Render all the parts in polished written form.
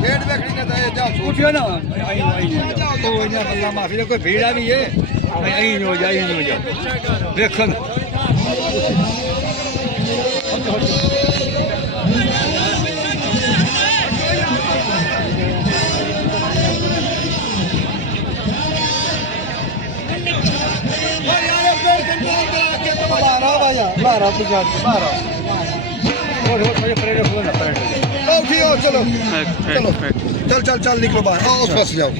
ਖੇਡ ਵੇਖਣੀ ਨੇ ਤਾਂ ਇਹ ਜਾ ਉੱਠਿਓ ਨਾ ਕੋਈ ਨਾ ਬੱਲਾ ਮਾਫੀ ਦਾ ਕੋਈ ਭੀੜਾ ਵੀ ਏ ਅਹੀਂ ਹੋ ਜਾ ਵੇਖਣ बारह चलो चल चल चल निकलो बाहर आओ फंस जाओ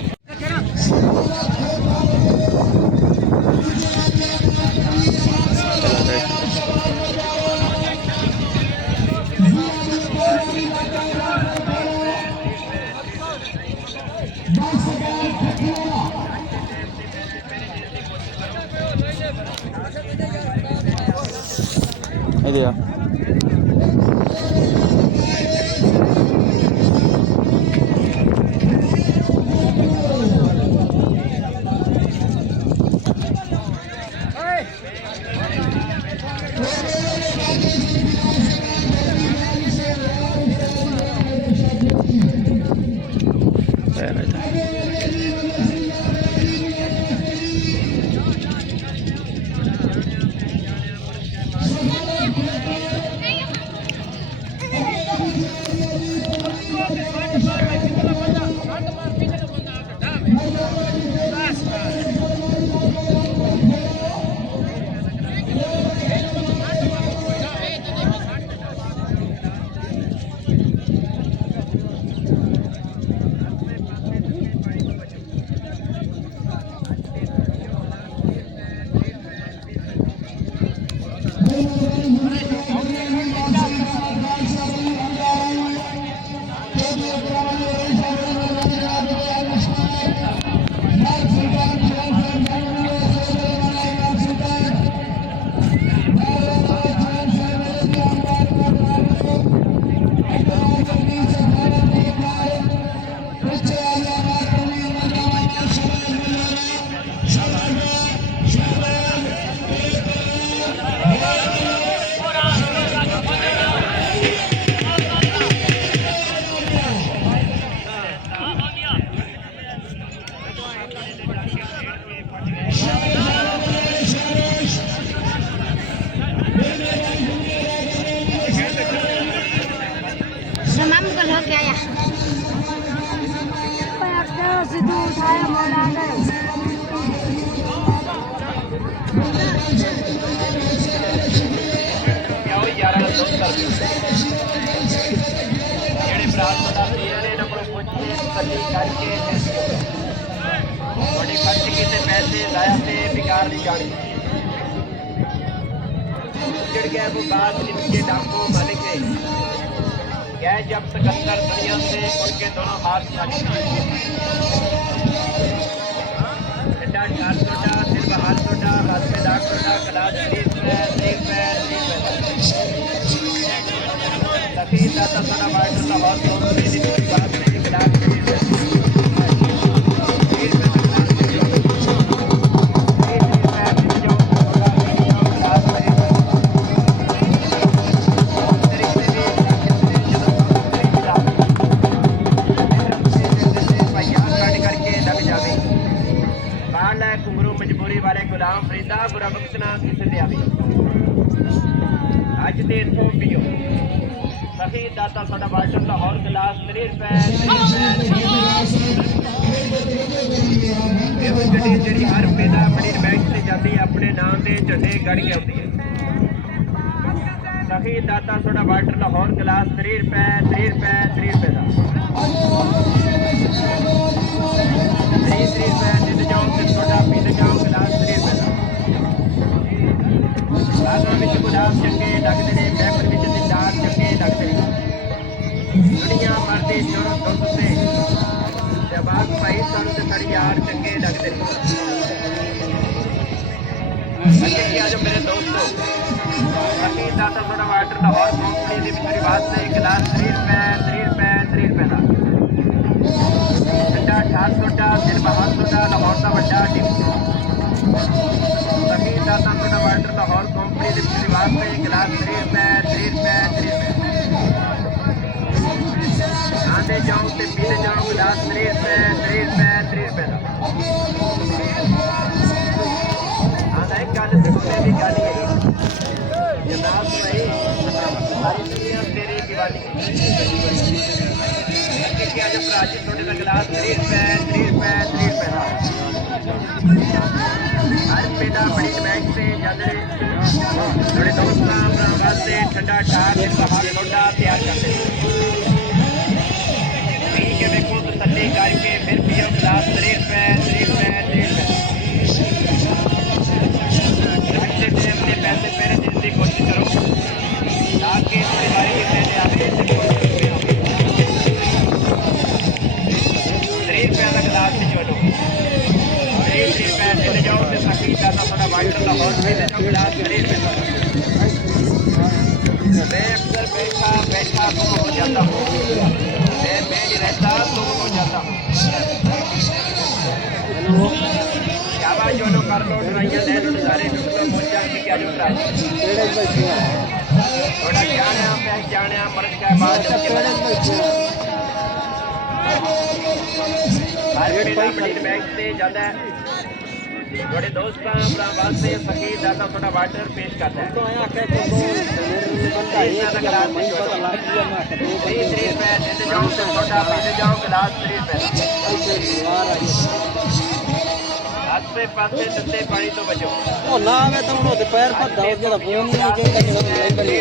idea. ਜਿਹੜੇ ਬਰਾਤ ਦਾ ਪੀਰ ਨੇ ਇਹਨਾਂ ਕੋਲ ਪੁੱਛ ਕੇ ਕੱਲੀ ਕਰਕੇ ਤੁਹਾਡੇ ਖਰਚ ਕੀਤੇ ਪੈਸੇ ਲਾਇਆ ਤੇ ਬਿਕਾਰ ਦੀ ਜਾਣੀ उजड़ गया वो बात जिनके डाकू मालिक है गए जब सिकंदर दुनिया से उनके दोनों हाथ खाली डंडा 400 सिर पर हाथ सोटा हाथ में दाग सोटा कलाश 30 पैर 1 पैर 3 पैर तफीर दाता सोना बाटला बहुत लोग मेरी बात में कलाश 30 गुलाम फरीदा बुरा बख्शना किसे दे आवे अज ते इथों पियो सखी दाता साडा बाटल लाहौर गिलास 30 रुपए ਇਹ ਗੱਡੀ ਜਿਹੜੀ ਹਰ ਰੁਪਏ ਦਾ ਮਨੀਰ ਬੈਂਕ ਤੇ ਜਾਂਦੀ ਆਪਣੇ ਨਾਮ ਦੇ ਝੰਡੇ ਗੜ ਕੇ ਆਉਂਦੀ ਹੈ ਸਖੀ ਦਾਤਾ ਸਾਡਾ ਬਾਟਲ ਲਾਹੌਰ गिलास 30 रुपए 30 रुपए 30 रुपए ਦਾ 30 रुपए जिद जाओ ਤੇ ਤੁਹਾਡਾ ਪੀਣ ਜਾਓ गिलास 30 रुपए ਦਾ ਬਾਜ਼ਾਰ ਵਿੱਚ ਗੁਲਾਬ ਚੰਗੇ ਲੱਗਦੇ ਨੇ ਮੈਂਬਰ ਵਿੱਚ ਦਿਲਦਾਰ ਚੰਗੇ ਲੱਗਦੇ ਨੇ ਦੁਨੀਆ ਮਰਦੇ ਜੁੜ ਦੁੱਧ ਤੇ ਜਵਾਬ ਭਾਈ ਸਾਨੂੰ ਤੇ ਸਾਡੀ ਯਾਰ ਚੰਗੇ ਲੱਗਦੇ ਨੇ ਅੱਗੇ ਕੀ ਆਜੋ ਮੇਰੇ ਦੋਸਤੋ ਅਸੀਂ ਦਾਤਾ ਤੁਹਾਡਾ ਵਾਟਰ ਲਾਹੌਰ ਕੰਪਨੀ ਦੇ ਵਿੱਚ ਮੇਰੀ ਬਾਤ ਹੈ गिलास 30 रुपए 30 रुपए 30 रुपए ਦਾ ਠੰਡਾ 800 ਦਾ ਦਿਲ ਬਹਾਰ ਦਾ ਲਾਹੌਰ ਦਾ ਵੱਡਾ ਟਿਪ ਅਸੀਂ ਦਾਤਾ ਤੁਹਾਡਾ ਵਾਟਰ ਲਾਹੌਰ ਕੰਪਨੀ ਦੇ ਵਿੱਚ ਮੇਰੀ ਬਾਤ ਹੈ गिलास 30 रुपए 30 रुपए 30 रुपए ਕਿਹਾ ਜੋ ਭਰਾ ਜੀ ਤੁਹਾਡੇ ਦਾ ਗਲਾਸ 30 ਰੁਪਏ 30 ਰੁਪਏ 30 ਰੁਪਏ ਦਾ ਹਰ ਰੁਪਏ ਦਾ ਬੜੀ ਮੈਚ ਤੇ ਜਾਂਦੇ ਤੁਹਾਡੇ ਦੋਸਤਾਂ ਭਰਾ ਵਾਸਤੇ ਠੰਡਾ ਠਾਰ ਤੇ ਬਾਹਰ ਲੋਡਾ ਤਿਆਰ ਕਰਦੇ ਪੀ ਕੇ ਵੇਖੋ ਤਸੱਲੀ ਕਰਕੇ ਫਿਰ ਪੀਓ ਗਲਾਸ 30 ਰੁਪਏ 30 ਰੁਪਏ 30 ਰੁਪਏ अच्छे से अपने पैसे मेरे देने की कोशिश करो ताकि हमारी कितने आवे 30 रुपये का गिलास से जोड़ो 30 रुपये ले जाओ तो सकी ज़्यादा थोड़ा वाटर का बहुत ले जाओ गिलास 30 रुपये मैं अक्सर बैठा तो हो जाता हूँ मैं नहीं रहता तो हो जाता हूँ क्या जो लोग कर लो ड्राइयाँ ले लो सारे मोजा की क्या जो ड्राई थोड़ा जाने मर्ज का बात बैग से ज़्यादा थोड़े दोस्त भरा वास्ते सकी ज़्यादा थोड़ा वाटर पेश करता है 30 रुपये देते जाओ छोटा पीते जाओ गिलास 30 रुपये आसे पासे दत्ते पानी तो बचो ਉਹ ਨਾ ਮੈਂ ਤਾਂ ਹੁਣ ਉਹਦੇ ਪੈਰ ਭੱਦਾ ਉਹ ਜਿਹੜਾ ਫੋਨ ਹੀ ਨਹੀਂ ਚਾਹੀਦਾ ਜਿਹੜਾ ਬਣੀ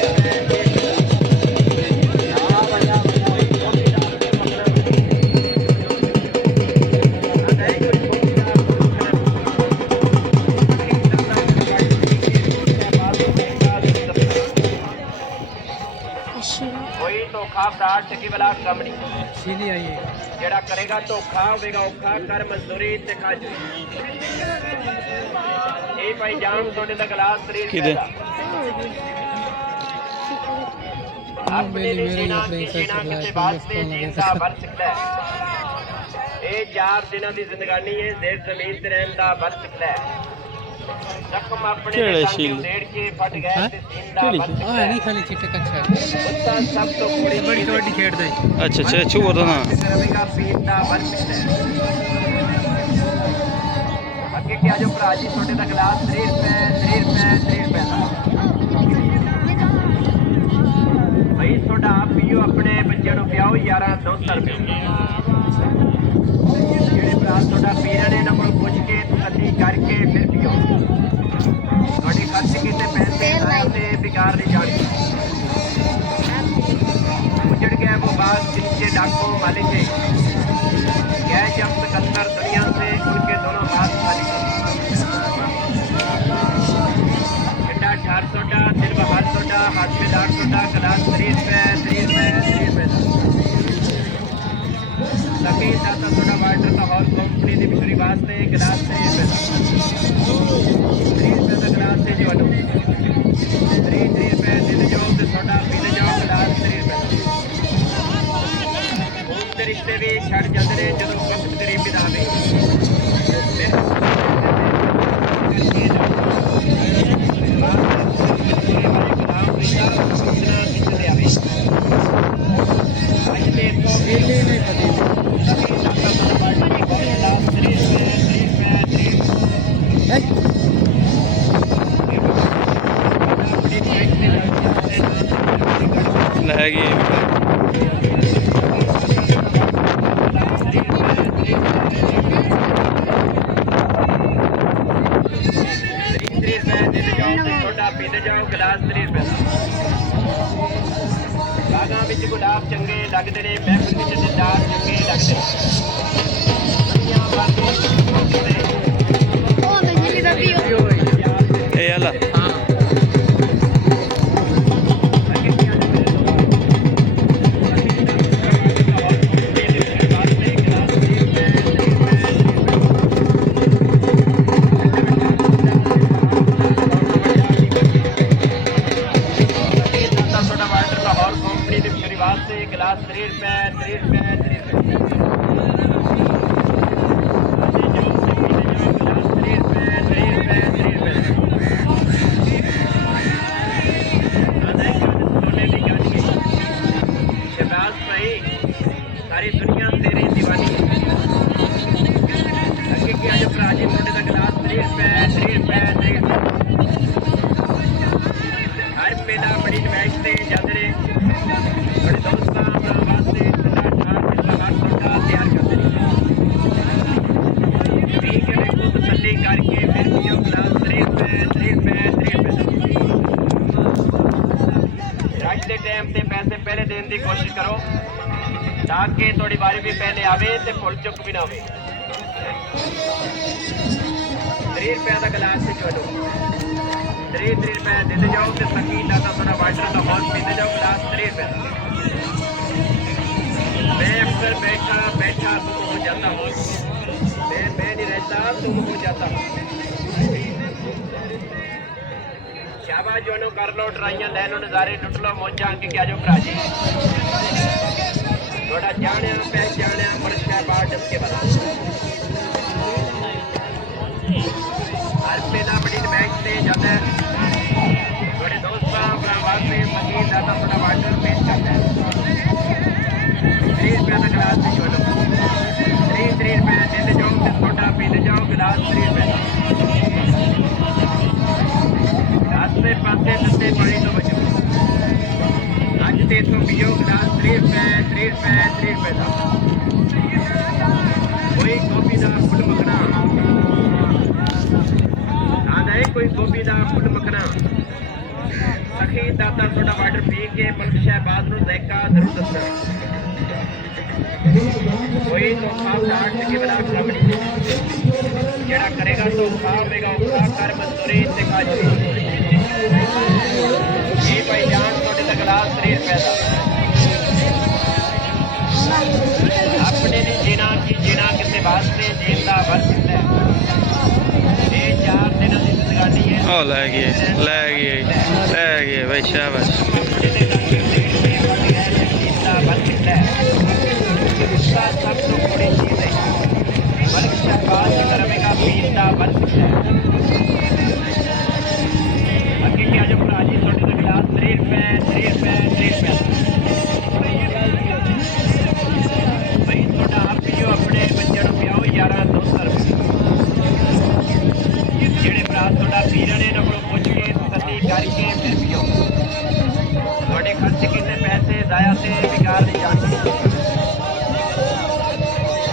कोई धोखा फ्रॉड ठगी वाला कम नहीं ਸੀਲੀ ਆਈ ਹੈ ਜਿਹੜਾ ਕਰੇਗਾ ਧੋਖਾ ਹੋਵੇਗਾ ਔਖਾ ਕਰ ਮਜ਼ਦੂਰੀ ਤੇ ਖਾਜੂ ਇਹ ਭਾਈ ਜਾਨ ਤੁਹਾਡੇ ਦਾ ਗਲਾਸ 30 ਰੁਪਏ ਦਾ ਆਪਣੇ ਲਈ ਜੀਣਾ ਕਿਸੇ ਵਾਸਤੇ ਜੀਣ ਦਾ ਬਣ ਸਕਦਾ ਹੈ ਇਹ 4 ਦਿਨਾਂ ਦੀ ਜ਼ਿੰਦਗਾਨੀ ਹੈ ਦੇਰ ਜ਼ਮੀਨ ਤੇ ਰਹਿਣ ਦਾ ਬਣ ਸਕਦਾ ਹੈ ਜ਼ਖਮ ਆਪਣੇ ਢੇੜ ਕੇ ਫਟ ਗਏ ਤੇ ਸੀਨ ਦਾ ਬਣ ਸਕਦਾ ਹੈ ਨਹੀਂ ਖਾਲੀ ਚਿੱਟੇ ਕੱਚਾ ਉੱਤਾ ਸਭ ਤੋਂ ਬੜੀ ਕਬੱਡੀ ਖੇਡਦਾ ਹੈ अच्छा अच्छा छू होता ना ਰਵੇਗਾ ਪੀਣ ਦਾ ਬਣ ਸਕਦਾ ਹੈ ਅੱਗੇ ਕਿਹਾ ਜੋ ਭਰਾ ਜੀ ਤੁਹਾਡੇ ਦਾ ਗਲਾਸ 30 ਰੁਪਏ 30 ਰੁਪਏ 30 ਰੁਪਏ ਦਾ ਭਾਈ ਤੁਹਾਡਾ ਆਪ ਪੀਓ ਆਪਣੇ ਬੱਚਿਆਂ ਨੂੰ ਪਿਆਓ ਯਾਰਾਂ ਦੋਸਤਾਂ ਨੂੰ ਜਿਹੜੇ ਭਰਾ ਤੁਹਾਡਾ ਪੀ ਰਹੇ ਨੇ ਇਹਨਾਂ ਕੋਲ ਪੁੱਛ ਕੇ ਤਸੱਲੀ ਕਰਕੇ ਫਿਰ ਪੀਓ ਤੁਹਾਡੇ ਖਰਚ ਕੀਤੇ ਪੈਸੇ ਤੇ ਬਿਕਾਰ ਨਹੀਂ ਜਾਣਗੇ उजड़ गया वो बात जिनके डाको मालिक है गए जब सिकंदर दुनिया से उनके दोनों हाथ खाली बेटा 400 दिल बहार सोडा हाथ में 800 गिलास 30 रुपये 30 रुपये 30 रुपये सकी जाता सोडा वाटर का हॉल कंपनी की बिछड़ी वास्ते गिलास 30 रुपये 30 रुपये का गिलास से जो 30 रुपये दिल जाओ तो सोडा पीने जाओ गिलास 30 रुपये ਦੇ ਰਿਸ਼ਤੇ ਵੀ ਛੱਡ ਜਾਂਦੇ ਨੇ ਜਦੋਂ ਵਕਤ ਗਰੀਬੀ ਦਾ ਆਵੇ ਲੈ ਗਏ पीते जाओ गिलास 30 रुपये बागां विच गुलाब चंगे लगदे ने महफिल विच दिलदार चंगे लगदे ए आला गिलास 30 रुपये 30 रुपये 30 रुपये की कोशिश करो ताकि थोड़ी बारी भी पहले आवे ते फुल चुक भी ना हो। 3 रुपए का गिलास से चलो 3 रुपए देते जाओ तो सकी दादा थोड़ा वाटर का हॉल पीते जाओ गिलास 3 रुपए। मैं अक्सर बैठा बैठा तुम हो जाता हूँ, मैं नहीं रहता तुम हो जाता हूँ। शाबाश जोनो कर लो ट्राइयां ले लो नज़ारे लुट लो मौजा अंक क्या जो भरा जी थोड़ा जाने पहचाने मुर्शिदाबाद के बना हर पहला बड़ी मैच से जाता है थोड़े दोस्तों वास्ते मजीद ज़्यादा थोड़ा वाटर पेश करता है। 3 रुपये का गिलास भी छोड़ो 3 रुपये देते जाओ तो छोटा पीते जाओ गिलास 3 रुपये रास्ते पासे दस्ते पानी तो बचो अज ते तो पियो गिलास 3 रुपये का कोई कॉफी का फुल मखना आदा है कोई कॉफी का फुल मखना सखी दाता थोड़ा वाटर पी के मलक शहबाज नूं ज़ायका जरूर दसना कोई तो खास के बना खराबड़ी जेड़ा करेगा तो खावेगा उखा कर मंजूरी ते काजरी ये भाईजान थोड़े का गिलास 3 रुपए का अपने ने जीना की जीना किसी वास्ते जीन का वर्ष है ये 4 दिनों की जिंदगानी है ओ ले गए भाई शाबाश सब तो बड़ी चीज है मलिक शहबाज करमेगा पीर का वर्ष है अगे क्या जो प्राजी छोटे का गिलास 3 रुपए भाई थोड़ा आप पियो अपने बच्चों को पियाओ 11 200 रुपए जेड़े भरा थोड़ा पीर ने ना पुछ के तसली करके फिर पियो थोड़े खर्च कितने पैसे जाया से बेकार नहीं जाने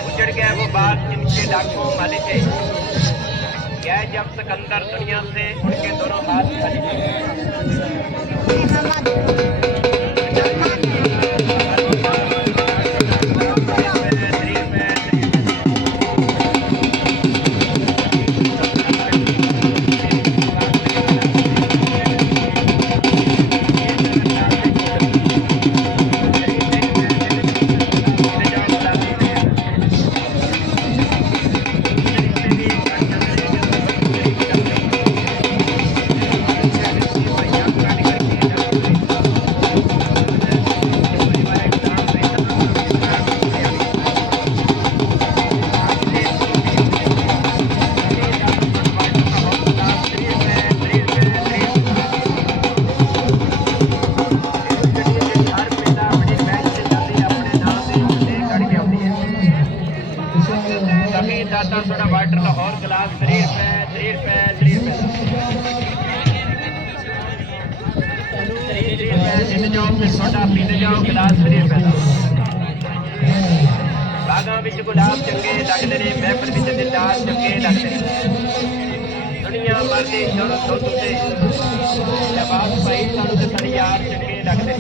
उजड़ गया वो बाग जिनके लाखों मालिक है क्या जब सिकंदर दुनिया से उनके दोनों हाथ खाली थोड़ा वाटर लाहौर गिलास 3 रुपए जाओ फिर छोटा पीते जाओ गिलास 3 रुपए का बागां विच गुलाब चंगे लगदे ने महफिल विच दिलदार चंगे लगदे ने दुनिया भर दी शोहरत दुध ते शहबाज भाई सानू ते साडे यार चंगे लगदे ने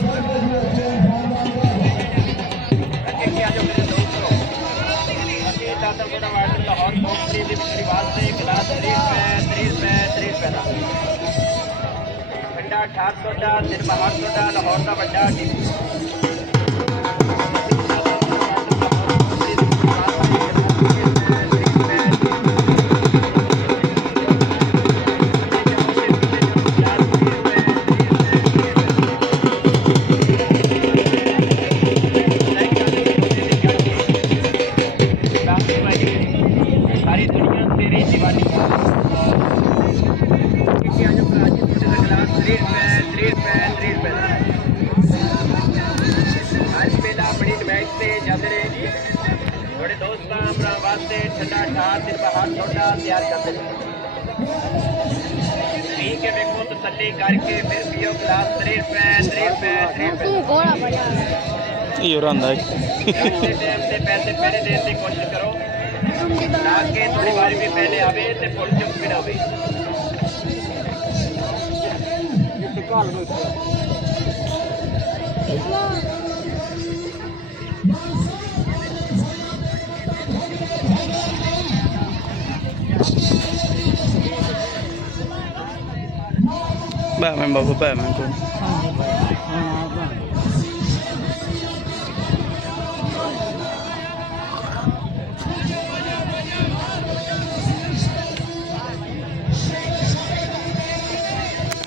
अगे क्या जो मेरे दोस्तों अगे दादा थोड़ा वाटर लाहौर कंपनी दे विच वास्ते गिलास 3 रुपए का ठंडा 800 का दिन बाहर सोडा लाहौर का बड़ा सारी दुनिया तेरी दीवानी आज मेला बड़ी डिमांड से जाते रहे थोड़े दोस्त भरा वास्ते ठंडा ठार दिन बाहर छोटा तैयार करते रहे पी के देखो तसल्ली करके फिर पियो गिलास 3 रुपए ये रंदा है टाइम से पैसे पहले देने की कोशिश करो ताकि थोड़ी बारी भी पहले आवे तो फुल चुक भी ना हो। मैं बाबू मैं को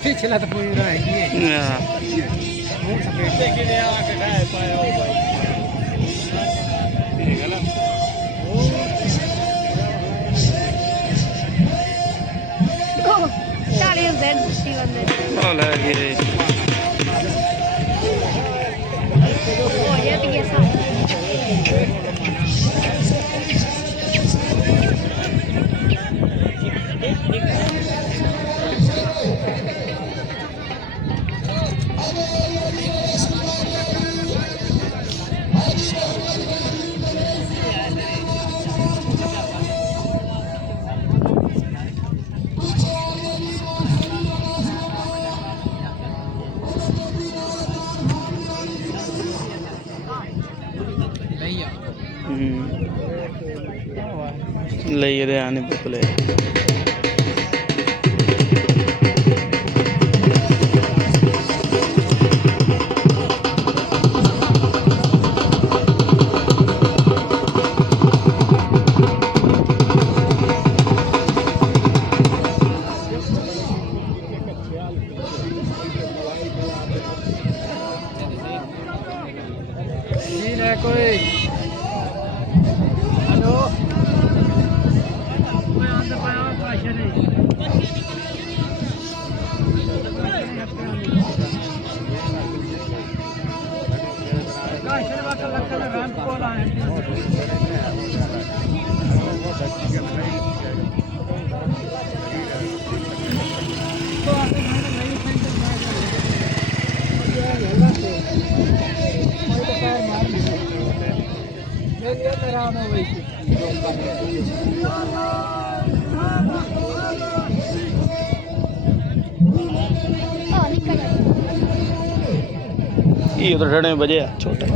पिछला तो पूरी रह गई मुंह सफेद के लिए आके खाए पाया हो भाई Hola, ले रहे आने पे प्ले कोई हेलो ये तो 6 बजे छोटा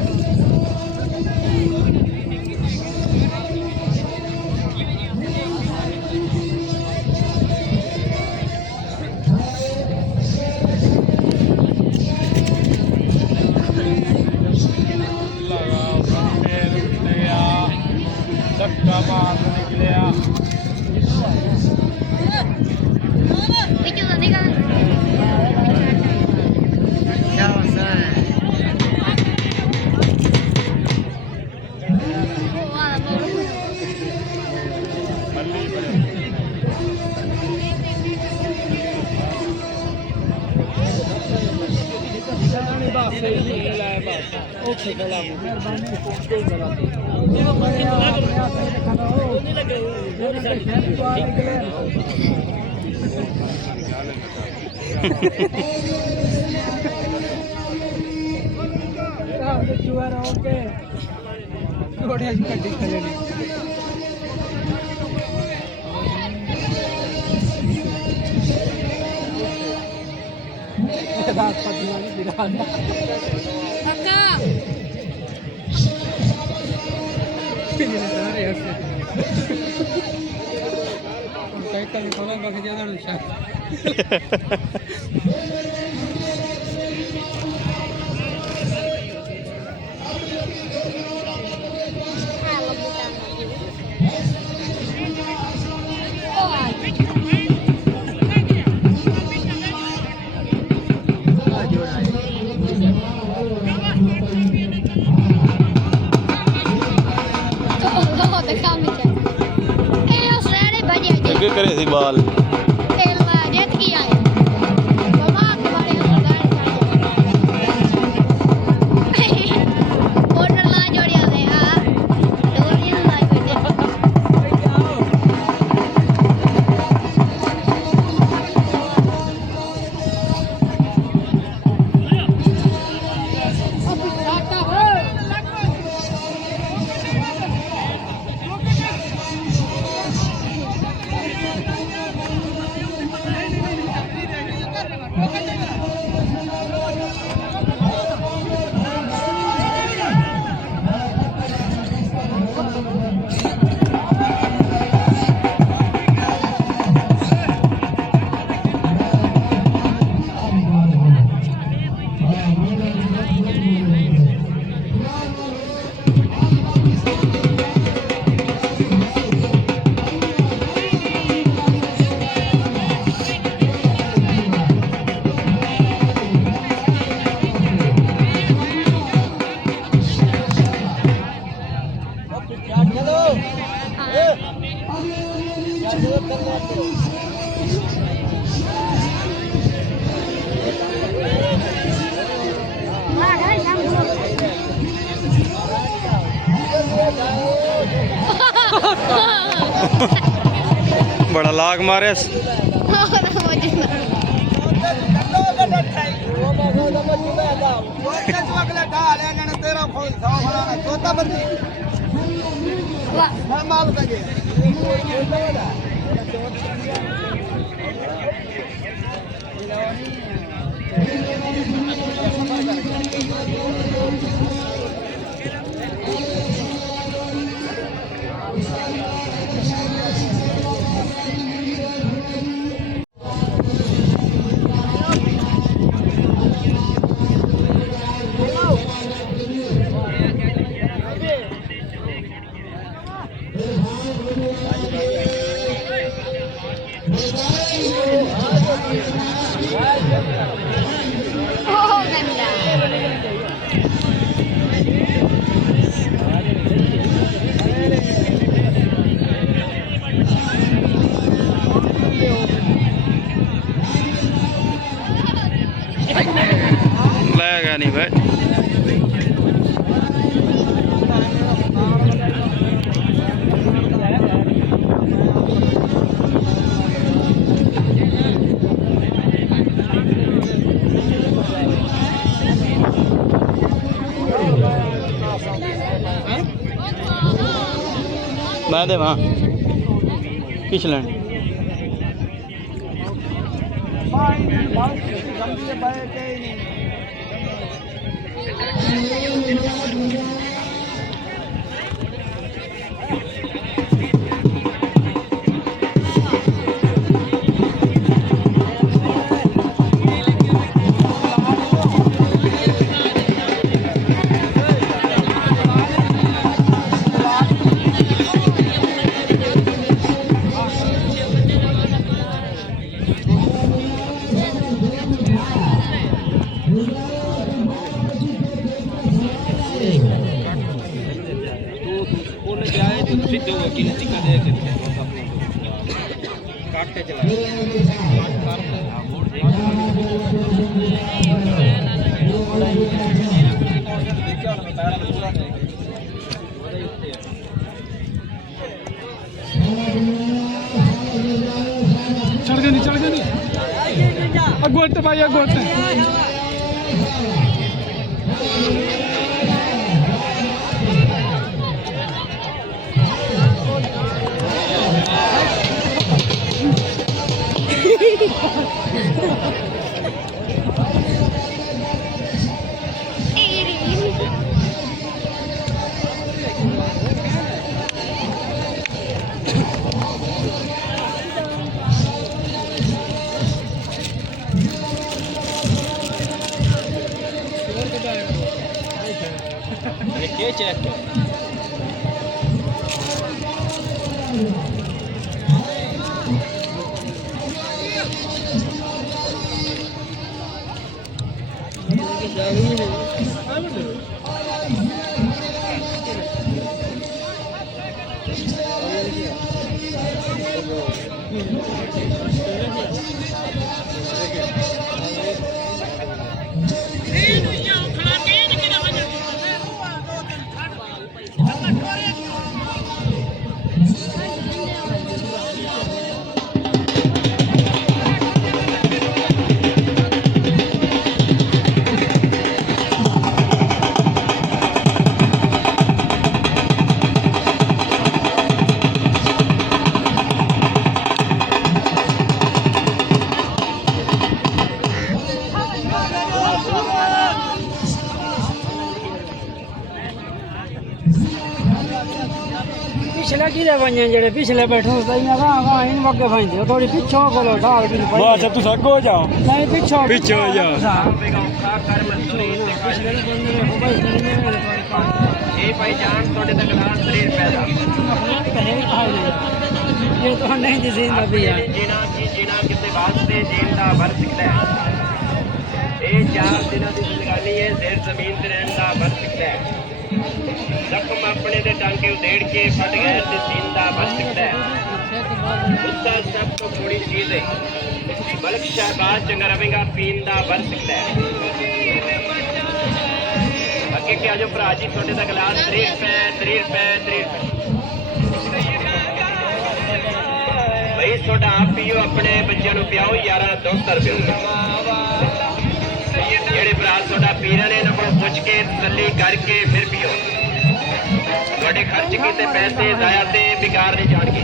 करे सी बाल बड़ा लाग मारे लगा नहीं भाई मैं दे वहाँ पिछले चढ़ गई अगोट भाई अगोट पिछले की जेड़े पिछले बैठे थोड़ी पिछों को ढाल बस तू सगो जाओ नहीं पिछों पिछे हो जाओ ये तो नहीं जिंदा भी है जीना किसी वास्ते जीण दा बर सिखदा है ये 4 दिनों की जिंदगानी है देर जमीन ते रहन दा बर सिखदा है जख्म अपने दे टांके उधेड़ के फट गए ते सीन दा बर सिखदा है गुस्सा सब तो थोड़ी चीज है बल्क शाहबाज चंगा रवेगा पीन दा बर सिखदा है अगे क्या जो भरा जी छोटे दा गिलास 3 रुपए 3 रुपए 3 रुपए भाई सोडा आप पीओ अपने बच्चों को पियाओ यारा दोस्त रुपये ਜਿਹੜੇ ਭਰਾ ਤੁਹਾਡਾ ਪੀਰਾਂ ਨੇ ਇਹਨਾਂ ਕੋਲੋਂ ਪੁੱਛ ਕੇ ਤਸੱਲੀ ਕਰਕੇ ਫਿਰ ਪੀਓ ਤੁਹਾਡੇ ਖਰਚ ਕੀਤੇ ਪੈਸੇ ਜ਼ਾਇਆ ਤੇ बेकार नहीं जाएंगे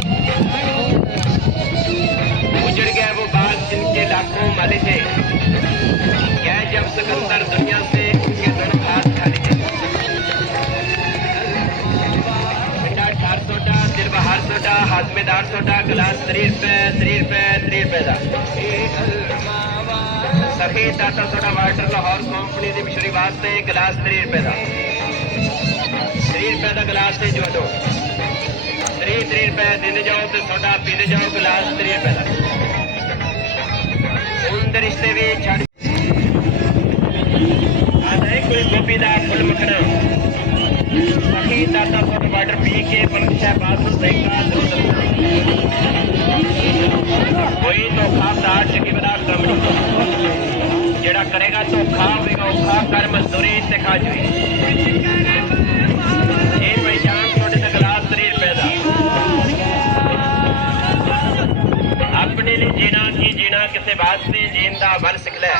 उजड़ गया वो बाग जिनके लाखों माली थे क्या जब सिकंदर दुनिया से उनके दोनों हाथ खाली थे बेटा 18 सोडा दिल बहार सोडा हाजमेदार सोडा गिलास 30 रुपए का सफेद दाता सोडा वाटर लाहौर कंपनी की मशहूरी वास्ते गिलास 30 रुपए का गिलास से जो दो 30 रुपए देते जाओ तो सोडा पीते जाओ गिलास 30 रुपए का उन रिश्ते भी छड़ आता है कोई गोभी का फुल मखना सफेद दाता सोडा वाटर पी के पलक शहबाज को देखा कोई धोखा साठ चकी बना कम जेड़ा करेगा धोखा होगा औखा कर मजदूरी से खा जाए ये पहचान छोटे से गिलास 30 रुपए का अपने लिए जीना की जीना किसी बात से जीन का बल सिखला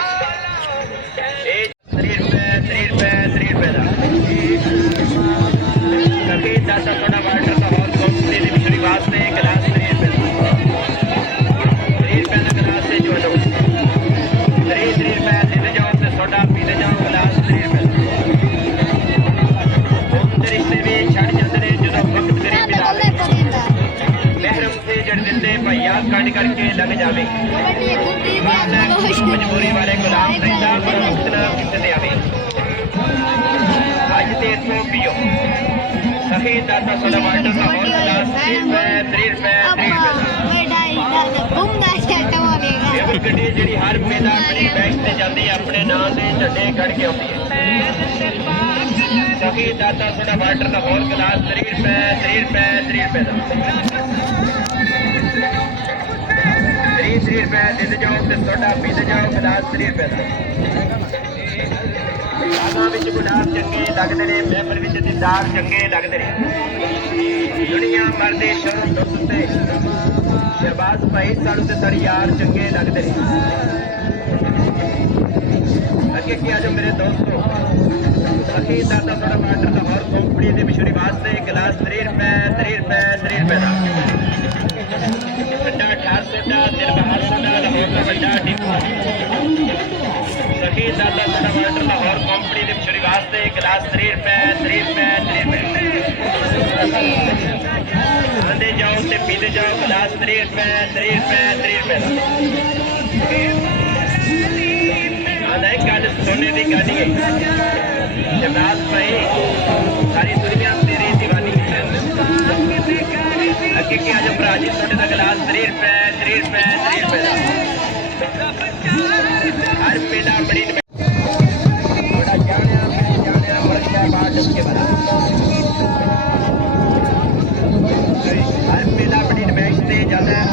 30 रुपए का सफेद दाता सोडा वाटर का और कंपनी की मशहूरी वास्ते गिलास 30 रुपए का गिलास से जो लो 30 रुपए देते जाओ तो सोडा पीते जाओ गिलास 30 रुपए रिश्ते भी छड़ जाते हैं जो वक्त गरीबी डाले महरम से जड़ दिते भैया कट करके लग जावे मजबूरी वाले गुलाम रहता पर वक्त ना किसे दे आवे आज ते तो पियो सफेद दाता सोडा वाटर का और गिलास 30 रुपए गड्डी जी हर मेला अपनी बैग से जाती है अपने नाम से झंडे कड़ के आती है सफेद दाता सोडा वाटर का और गिलास 30 रुपए का 30 रुपए देते जाओ तो सोडा पीते जाओ गिलास 30 रुपए का आगां विच गुलाब चंगे लगदे ने महफिल विच दीदार चंगे लगदे ने दुनिया मरदे शर्म दोस्ते शहबाज भाई सानू ते सारे यार चंगे लगदे ने अगे क्या जो मेरे दोस्तों सफेद दाता सोडा वाटर का और कंपनी की मशहूरी वास्ते गिलास 30 रुपए का ठंडा 18 सोडा दिल बहार सोडा लाहौर का बड़ा डिब्बा सफेद दाता सोडा वाटर लाहौर कंपनी की मशहूरी वास्ते गिलास 30 रुपए आंदे जाओ ते पीते जाओ गिलास 30 रुपए का आंदा एक गल सोने की गल है शहबाज भाई सारी दुनिया तेरी दीवानी अगे क्या जो भरा जी सोने का गिलास 30 रुपए का हर मेला बड़ी बड़ा जाने बरशा बाट के बड़ा हर मेला बड़ी बेचते जाता है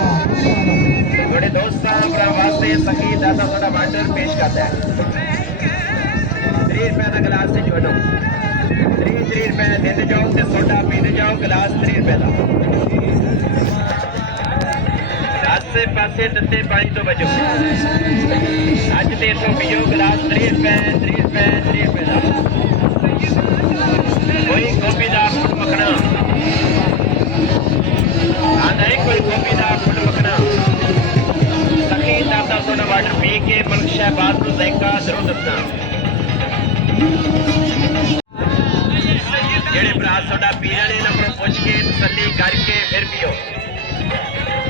बड़े दोस्तों वास्ते सखी दाता सोडा वाटर पेश करता है 30 रुपए का गिलास से जो 30 रुपए देते जाओ तो सोडा पीते जाओ गिलास 30 रुपए का आसे पासे दत्ते पानी तो बचो अज ते इथों पियो गिलास 30 रुपए का कोई गोभी का फुट मखना आंदा है कोई गोभी का फुट मखना सखी दाता सोडा वाटर पी के पलक शहबाज को जायका जरूर दसना जेड़े भरा सोडा पीने ने इन्हां कोलों पुछ के तसल्ली करके फिर पियो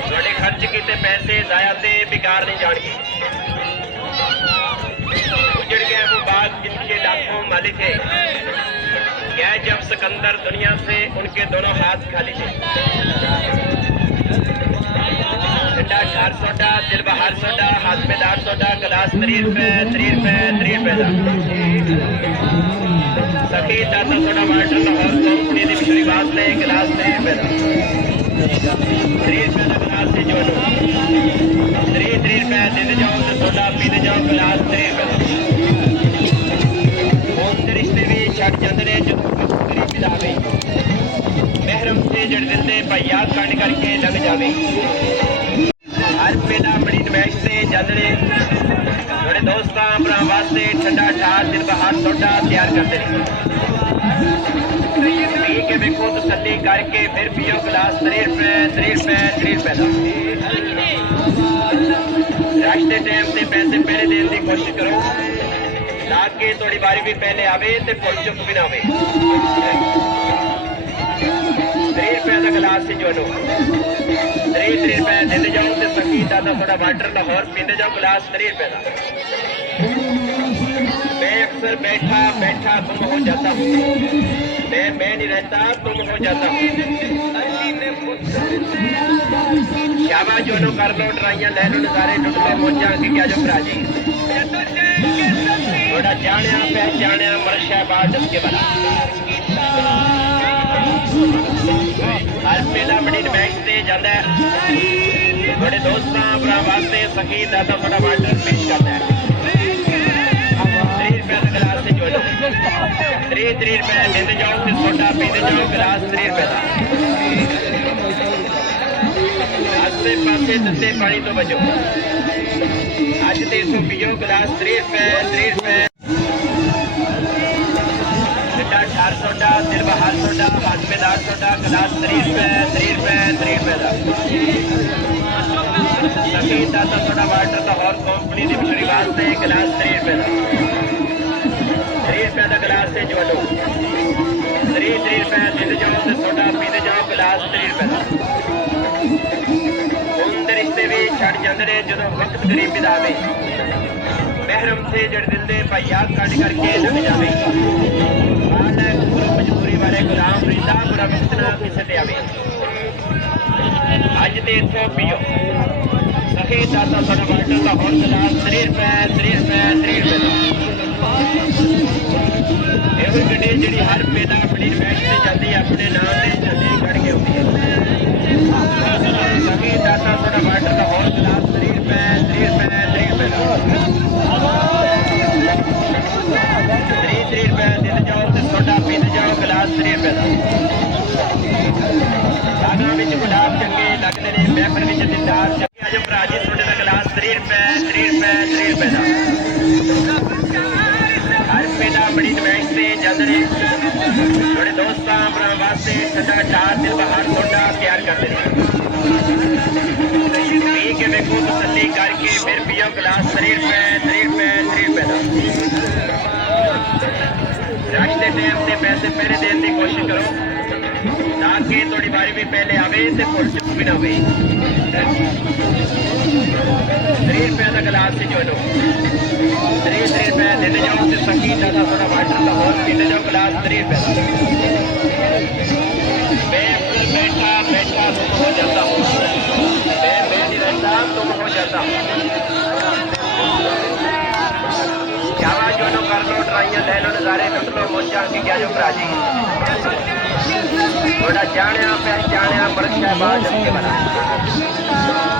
थोड़े खर्च किए पैसे ज़ाया ते बेकार नहीं जाएंगे उजड़ गया वो बाग जिनके लाखों माली थे क्या जब सिकंदर दुनिया से उनके दोनों हाथ खाली थे ठंडा 18 सोडा दिल बहार सोडा हाजमेदार सोडा गिलास 30 रुपए का सफेद दाता सोडा वाटर लाहौर कंपनी की मशहूरी वास्ते गिलास 30 रुपए का 30 रुपए का गिलास से जो लो 30 रुपए देते जाओ तो सोडा पीते जाओ गिलास 30 रुपए का रिश्ते भी छड़ जाते हैं जो गरीबी डाले महरम से जड़ दिते भैया कट करके लग जावे हर मेला बड़ी मैच से जल्द थोड़े दोस्तों भरा वास्ते ठंडा ठार दिल बहार सोडा तैयार करते हैं पी के देखो तसल्ली करके फिर पियो गिलास 30 रुपए 30 रुपए 30 रुपए रश के टाइम से पैसे पहले देने की कोशिश करो ताकि थोड़ी बारी भी पहले आवे तो फुल चुप भी ना हो 30 रुपए का गिलास से जो 30 रुपए देते जाओ तो संगीत दादा थोड़ा वाटर लाहौर पीते जाओ गिलास 30 रुपए का मैं अक्सर बैठा बैठा गुम हो जाता हूँ मैं नहीं रहता तुम हो जाता हूँ शाबा जो नो कर लो ट्राइयां ले लो नजारे लुट लो मौजा के क्या जो प्राजी थोड़ा जाने पहचाने मर शहबाज उसके बना हर मेला बड़ी मैच से जाता है थोड़े दोस्तों भरा वास्ते सखी दादा थोड़ा वाटर पेश करता है 30 रुपए का गिलास से जो 30 रुपए देते जाओ फिर सोडा पीते जाओ गिलास 30 रुपए का आसे पासे धंधे पानी तो बचो आज 300 पियो गिलास 30 रुपए 30 रुपए चार सोडा दिल बहार सोडा हाथमेदार सोडा गिलास 30 रुपए 30 रुपए 30 रुपए का सफेद दादा सोडा वाटर लाहौर कंपनी की मशहूरी वास्ते गिलास 30 रुपए का 30 रुपए का गिलास से जो 30 रुपए देते जाओ तो सोडा पीते जाओ गिलास 30 रुपए का उनके रिश्ते भी छड़ जाते जो वक्त करीब बिता दे महरम से जड़ दिल दे भाइया कट करके लग जाए मजबूरी वाले गुलाम रिश्ता बुरा मिसना किसे ते आवे अज ते इथों पियो सफेद दादा सोडा वाटर लाहौर गिलास 30 रुपए 30 रुपए 30 रुपए ਇਹ ਗੱਡੀ ਜਿਹੜੀ ਹਰ ਮੇਲਾ ਬੜੀ ਮੈਚ ਤੇ ਜਾਂਦੀ ਹੈ ਆਪਣੇ ਨਾਮ ਦੇ ਝੰਡੇ ਕੱਢ ਕੇ ਆਉਂਦੀ ਹੈ ਸਭੀ ਦਾਤਾ ਥੋੜਾ ਵਾਟਰ ਦਾ ਹੋਰ ਗਲਾਸ 30 ਰੁਪਏ 30 ਰੁਪਏ 30 ਰੁਪਏ 30 ਰੁਪਏ ਦੇ ਜਾਓ ਤੇ ਸੋਡਾ ਪੀਂਦੇ ਜਾਓ ਗਲਾਸ 30 ਰੁਪਏ ਦਾ ਸਾਗਾਂ ਵਿੱਚ ਗੁਲਾਬ ਚੰਗੇ ਲੱਗਦੇ ਨੇ ਮਹਿਫਲ ਵਿੱਚ ਦਿਲਦਾਰ ਚੰਗੇ ਅਜੇ ਭਰਾ ਜੀ ਤੁਹਾਡੇ ਦਾ ਗਲਾਸ 30 ਰੁਪਏ 30 ਰੁਪਏ 30 ਰੁਪਏ ਦਾ हर मेला बड़ी मैच से जल्द थोड़े दोस्तों भरा वास्ते ठंडा चार दिल बहार सोडा तैयार करते हैं पी के देखो तसल्ली करके फिर पियो गिलास 30 रुपए 30 रुपए 30 रुपए का रश के टाइम से पैसे पहले देने की कोशिश करो ताकि थोड़ी बारी भी पहले आवे तो फुल चुप भी ना हो 30 रुपए का गिलास से जो 30 रुपए देते जाओ तो संगीत दादा थोड़ा वाटर लाहौर पीते जाओ गिलास 30 रुपए मैं अक्सर बैठा बैठा तुम हो जाता हूँ मैं नहीं रहता तुम हो जाता हूँ क्या जो नो कर लो ट्राइयां ले लो नजारे लुट लो मौजा के क्या जो प्राजी थोड़ा जाने पहचाने मर शहबाज उसके बना